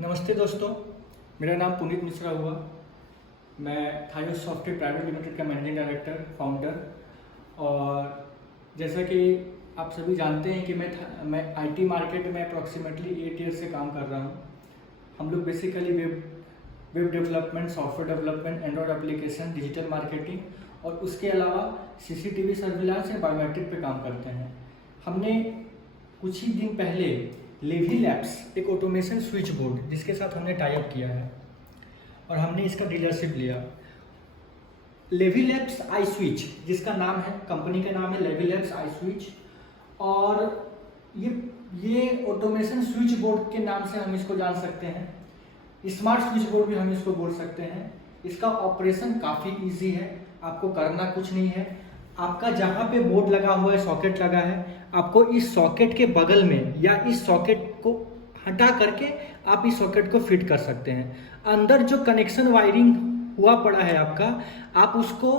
नमस्ते दोस्तों, मेरा नाम पुनीत मिश्रा हुआ। मैं थायो सॉफ्टवेयर प्राइवेट लिमिटेड का मैनेजिंग डायरेक्टर फाउंडर। और जैसा कि आप सभी जानते हैं कि मैं आईटी मार्केट में अप्रॉक्सीमेटली 8 ईयर से काम कर रहा हूं। हम लोग basically web development, software development, Android application, digital marketing और उसके अलावा सीसीटीवी सर्विलांस या बायोमेट्रिक पे काम करते हैं। हमने कुछ ही दिन पहले लेवी लैब्स, एक ऑटोमेशन स्विच बोर्ड जिसके साथ हमने टाई अप किया है और हमने इसका डीलरशिप लिया। लेवी लैब्स आई स्विच, जिसका नाम है, कंपनी का नाम है लेवी लैब्स आई स्विच। और ये ऑटोमेशन स्विच बोर्ड के नाम से हम इसको जान सकते हैं। स्मार्ट स्विच बोर्ड भी हम इसको बोल सकते हैं। इसका ऑपरेशन काफ़ी इजी है, आपको करना कुछ नहीं है। आपका जहाँ पे बोर्ड लगा हुआ है, सॉकेट लगा है, आपको इस सॉकेट के बगल में या इस सॉकेट को हटा करके आप इस सॉकेट को फिट कर सकते हैं। अंदर जो कनेक्शन वायरिंग हुआ पड़ा है आपका, आप उसको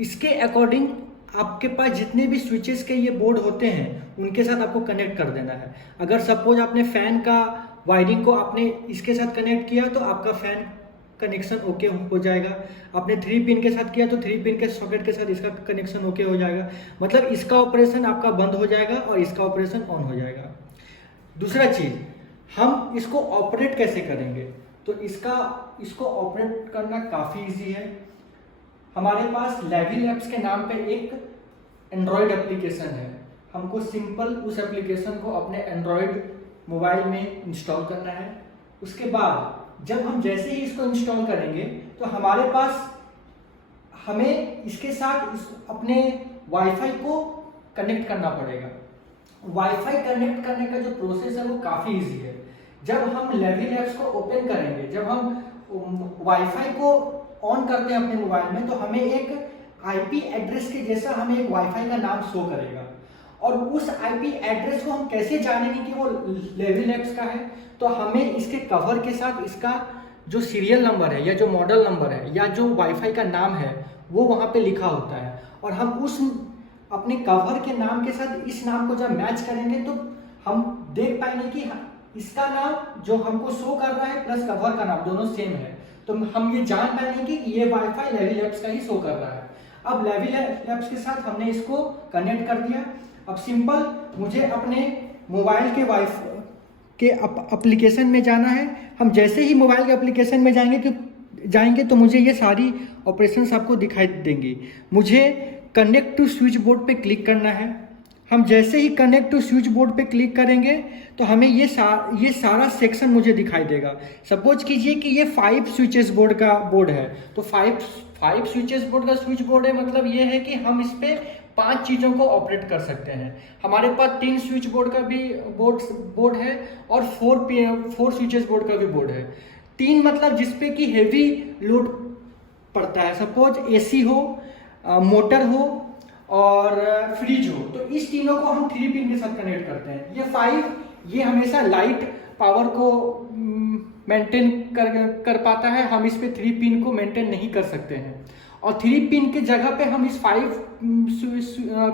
इसके अकॉर्डिंग आपके पास जितने भी स्विचेस के ये बोर्ड होते हैं उनके साथ आपको कनेक्ट कर देना है। अगर सपोज आपने फैन का वायरिंग को आपने इसके साथ कनेक्ट किया तो आपका फैन कनेक्शन ओके हो जाएगा। आपने 3 पिन के साथ किया तो 3 पिन के सॉकेट के साथ इसका कनेक्शन ओके हो जाएगा। मतलब इसका ऑपरेशन आपका बंद हो जाएगा और इसका ऑपरेशन ऑन हो जाएगा। दूसरा चीज, हम इसको ऑपरेट कैसे करेंगे? तो इसको ऑपरेट करना काफ़ी इजी है। हमारे पास लेवी लैब्स के नाम पे एक एंड्रॉयड एप्लीकेशन है। हमको सिंपल उस एप्लीकेशन को अपने एंड्रॉयड मोबाइल में इंस्टॉल करना है। उसके बाद जब हम जैसे ही इसको इंस्टॉल करेंगे तो हमारे पास हमें इसके साथ अपने वाईफाई को कनेक्ट करना पड़ेगा। वाईफाई कनेक्ट करने का जो प्रोसेस है वो काफ़ी इजी है। जब हम लेवी लैब्स को ओपन करेंगे, जब हम वाईफाई को ऑन करते हैं अपने मोबाइल में, तो हमें एक आईपी एड्रेस के जैसा हमें एक वाईफाई का नाम शो करेगा। और उस आईपी एड्रेस को हम कैसे जानेंगे कि वो लेवी लैब्स का है? तो हमें इसके कवर के साथ इसका जो सीरियल नंबर है या जो मॉडल नंबर है या जो वाईफाई का नाम है वो वहाँ पे लिखा होता है। और हम उस अपने कवर के नाम के साथ इस नाम को जब मैच करेंगे तो हम देख पाएंगे कि इसका नाम जो हमको शो कर रहा है प्लस कवर का नाम दोनों सेम है। तो हम ये जान पाएंगे कि ये वाईफाई लेवी लैब्स का ही शो कर रहा है। अब लेवी लैब्स के साथ हमने इसको कनेक्ट कर दिया। अब सिंपल मुझे अपने मोबाइल के वाईफाई के एप्लीकेशन में जाना है। हम जैसे ही मोबाइल के एप्लीकेशन में जाएंगे तो मुझे ये सारी ऑपरेशंस आपको दिखाई देंगी। मुझे कनेक्ट टू स्विच बोर्ड पे क्लिक करना है। हम जैसे ही कनेक्ट टू स्विच बोर्ड पे क्लिक करेंगे तो हमें ये सारा सेक्शन मुझे दिखाई देगा। सपोज कीजिए कि ये 5 स्विचेस बोर्ड का बोर्ड है, तो 5 स्विचेस बोर्ड का स्विच बोर्ड है। मतलब ये है कि हम इस पे 5 चीज़ों को ऑपरेट कर सकते हैं। हमारे पास 3 स्विच बोर्ड का भी बोर्ड है और 4 स्विचेस बोर्ड का भी बोर्ड है। 3 मतलब जिसपे कि हेवी लोड पड़ता है, सपोज एसी हो, मोटर हो और फ्रिज हो, तो इस तीनों को हम 3 पिन के साथ कनेक्ट करते हैं। ये 5 ये हमेशा लाइट पावर को मेंटेन कर पाता है। हम इस पे 3 पिन को मेंटेन नहीं कर सकते हैं। और 3 पिन के जगह पे हम इस 5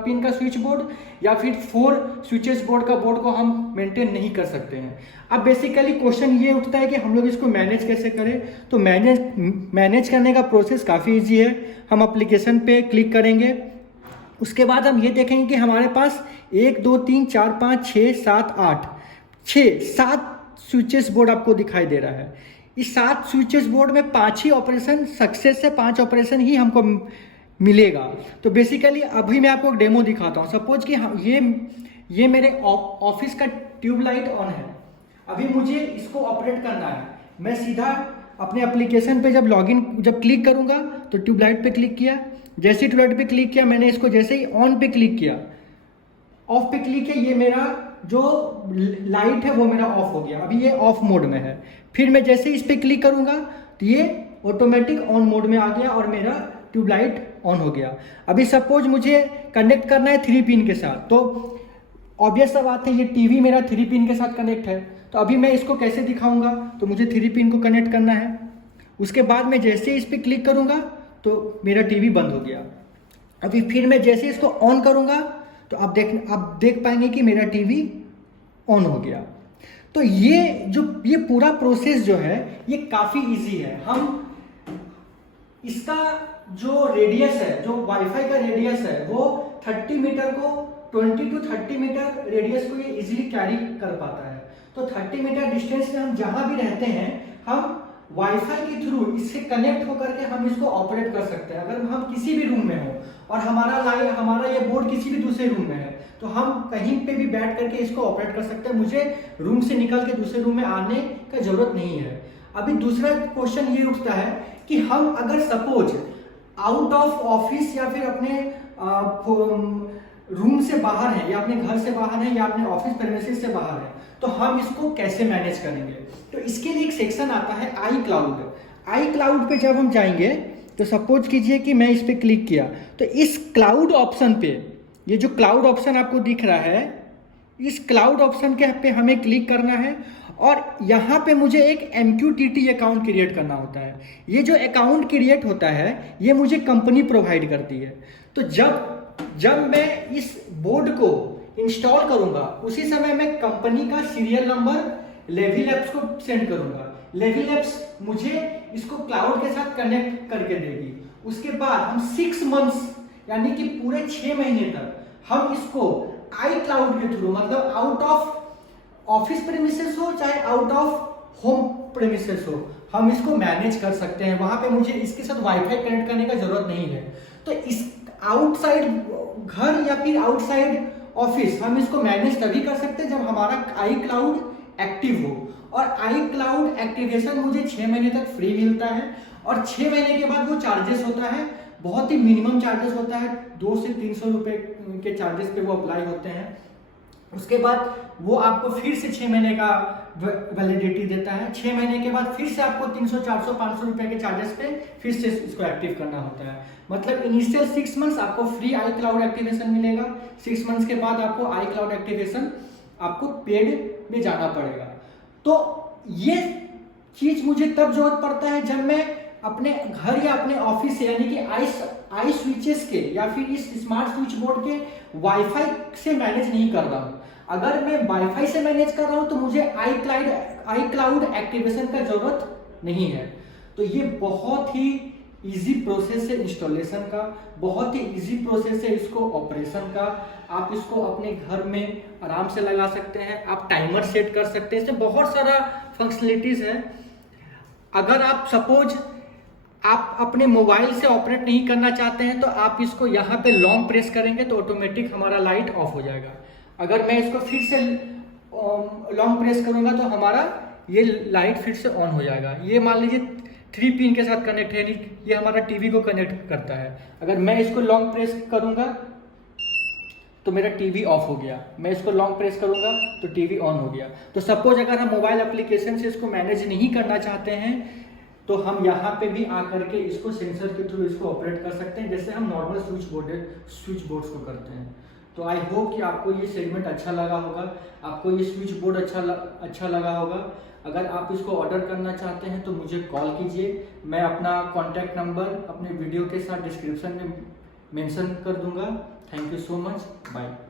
पिन का स्विच बोर्ड या फिर 4 स्विचेस बोर्ड का बोर्ड को हम मेंटेन नहीं कर सकते हैं। अब बेसिकली क्वेश्चन ये उठता है कि हम लोग इसको मैनेज कैसे करें? तो मैनेज करने का प्रोसेस काफ़ी इजी है। हम एप्लीकेशन पे क्लिक करेंगे, उसके बाद हम ये देखेंगे कि हमारे पास 1 2 3 4 5 6 7 8 7 स्विचेस बोर्ड आपको दिखाई दे रहा है। इस 7 स्विचेस बोर्ड में 5 ही ऑपरेशन सक्सेस है, 5 ऑपरेशन ही हमको मिलेगा। तो बेसिकली अभी मैं आपको एक डेमो दिखाता हूँ। सपोज कि ये मेरे ऑफिस का ट्यूबलाइट ऑन है। अभी मुझे इसको ऑपरेट करना है। मैं सीधा अपने एप्लीकेशन पे जब क्लिक करूंगा तो ट्यूबलाइट पे क्लिक किया। जैसे ही ट्यूबलाइट पे क्लिक किया, मैंने इसको जैसे ही ऑन पे क्लिक किया, ऑफ पे क्लिक किया, ये मेरा जो लाइट है वो मेरा ऑफ हो गया। अभी ये ऑफ मोड में है। फिर मैं जैसे ही इस पे क्लिक करूंगा तो ये ऑटोमेटिक ऑन मोड में आ गया और मेरा ट्यूबलाइट ऑन हो गया। अभी सपोज मुझे कनेक्ट करना है 3 पिन के साथ, तो ऑब्वियस सा बात है ये टीवी मेरा 3 पिन के साथ कनेक्ट है। तो अभी मैं इसको कैसे दिखाऊंगा? तो मुझे 3 पिन को कनेक्ट करना है। उसके बाद मैं जैसे इस पे क्लिक करूंगा तो मेरा टीवी बंद हो गया। अभी फिर मैं जैसे इसको ऑन करूंगा तो आप देख पाएंगे कि मेरा टीवी ऑन हो गया। तो ये पूरा प्रोसेस जो है ये काफ़ी इजी है। हम इसका जो रेडियस है, जो वाईफाई का रेडियस है, वो 30 मीटर को 20 to 30 मीटर रेडियस को ये इजीली कैरी कर पाता है। तो 30 मीटर डिस्टेंस में हम जहां भी रहते हैं, हम वाईफाई के थ्रू इससे कनेक्ट होकर के हम इसको ऑपरेट कर सकते हैं। अगर हम किसी भी रूम में हो और हमारा ये बोर्ड किसी भी दूसरे रूम में है, तो हम कहीं पे भी बैठ करके इसको ऑपरेट कर सकते हैं। मुझे रूम से निकल के दूसरे रूम में आने का जरूरत नहीं है। अभी दूसरा क्वेश्चन ये उठता है कि हम अगर सपोज आउट ऑफ ऑफिस या फिर अपने रूम से बाहर है, या अपने घर से बाहर है, या अपने ऑफिस प्रेमिसेस से बाहर है, तो हम इसको कैसे मैनेज करेंगे। तो इसके लिए एक सेक्शन आता है आई क्लाउड। आई क्लाउड पे जब हम जाएंगे तो सपोज कीजिए कि मैं इस पे क्लिक किया, तो इस क्लाउड ऑप्शन पे, ये जो क्लाउड ऑप्शन आपको दिख रहा है, इस क्लाउड ऑप्शन के पे हमें क्लिक करना है और यहाँ पे मुझे एक MQTT अकाउंट क्रिएट करना होता है। ये जो अकाउंट क्रिएट होता है ये मुझे कंपनी प्रोवाइड करती है। तो जब मैं इस बोर्ड को इंस्टॉल करूंगा, उसी समय मैं कंपनी का सीरियल नंबर लेविलैब्स को सेंड करूंगा। लेविलैब्स मुझे इसको क्लाउड के साथ कनेक्ट करके देगी। उसके बाद हम 6 मंथ्स यानी कि पूरे 6 महीने तक हम इसको आई क्लाउड के थ्रू, मतलब आउट ऑफ ऑफिस प्रेमिसेस हो चाहे आउट ऑफ होम प्रेमिसेस हो, हम इसको मैनेज कर सकते हैं। वहां पे मुझे इसके साथ वाईफाई कनेक्ट करने का जरूरत नहीं है। तो इस आउटसाइड घर या फिर आउटसाइड ऑफिस हम इसको मैनेज तभी कर सकते हैं जब हमारा आई क्लाउड एक्टिव हो। और आई क्लाउड एक्टिवेशन मुझे 6 महीने तक फ्री मिलता है और 6 महीने के बाद वो चार्जेस होता है, बहुत ही मिनिमम चार्जेस होता है, 200 से 300 रुपए के चार्जेस पे वो अप्लाई होते हैं। उसके बाद वो आपको फिर से 6 महीने का वैलिडिटी देता है। 6 महीने के बाद फिर से आपको 300, 400, 500 रुपए के चार्जेस पे फिर से इसको एक्टिव करना होता है। मतलब इनिशियल 6 मंथ्स आपको फ्री आई क्लाउड एक्टिवेशन मिलेगा। 6 मंथ्स के बाद आपको आई क्लाउड एक्टिवेशन आपको पेड में जाना पड़ेगा। तो ये चीज मुझे तब जरूरत पड़ता है जब मैं अपने घर या अपने ऑफिस से, यानी कि आई स्विचेस के या फिर इस स्मार्ट स्विच बोर्ड के वाईफाई से मैनेज नहीं कर रहा हूं। अगर मैं वाईफाई से मैनेज कर रहा हूं तो मुझे आई क्लाउड एक्टिवेशन का जरूरत नहीं है। तो ये बहुत ही इजी प्रोसेस है इंस्टॉलेशन का, बहुत ही इजी प्रोसेस है इसको ऑपरेशन का। आप इसको अपने घर में आराम से लगा सकते हैं, आप टाइमर सेट कर सकते हैं, इसमें बहुत सारा फंक्शनलिटीज है। अगर आप सपोज आप अपने मोबाइल से ऑपरेट नहीं करना चाहते हैं तो आप इसको यहाँ पे लॉन्ग प्रेस करेंगे तो ऑटोमेटिक हमारा लाइट ऑफ हो जाएगा। अगर मैं इसको फिर से लॉन्ग प्रेस करूंगा तो हमारा ये लाइट फिर से ऑन हो जाएगा। ये मान लीजिए 3 पिन के साथ कनेक्ट है, ये हमारा टीवी को कनेक्ट करता है। अगर मैं इसको लॉन्ग प्रेस करूंगा तो मेरा टीवी ऑफ हो गया, मैं इसको लॉन्ग प्रेस करूंगा तो टीवी ऑन हो गया। तो सपोज अगर हम मोबाइल एप्लीकेशन से इसको मैनेज नहीं करना चाहते हैं तो हम यहाँ पे भी आकर के इसको सेंसर के थ्रू इसको ऑपरेट कर सकते हैं, जैसे हम नॉर्मल स्विच बोर्ड्स को करते हैं। तो आई होप कि आपको ये सेगमेंट अच्छा लगा होगा, आपको ये स्विच बोर्ड अच्छा लगा होगा। अगर आप इसको ऑर्डर करना चाहते हैं तो मुझे कॉल कीजिए, मैं अपना कॉन्टैक्ट नंबर अपने वीडियो के साथ डिस्क्रिप्शन में मेंशन कर दूंगा। Thank you so much, bye.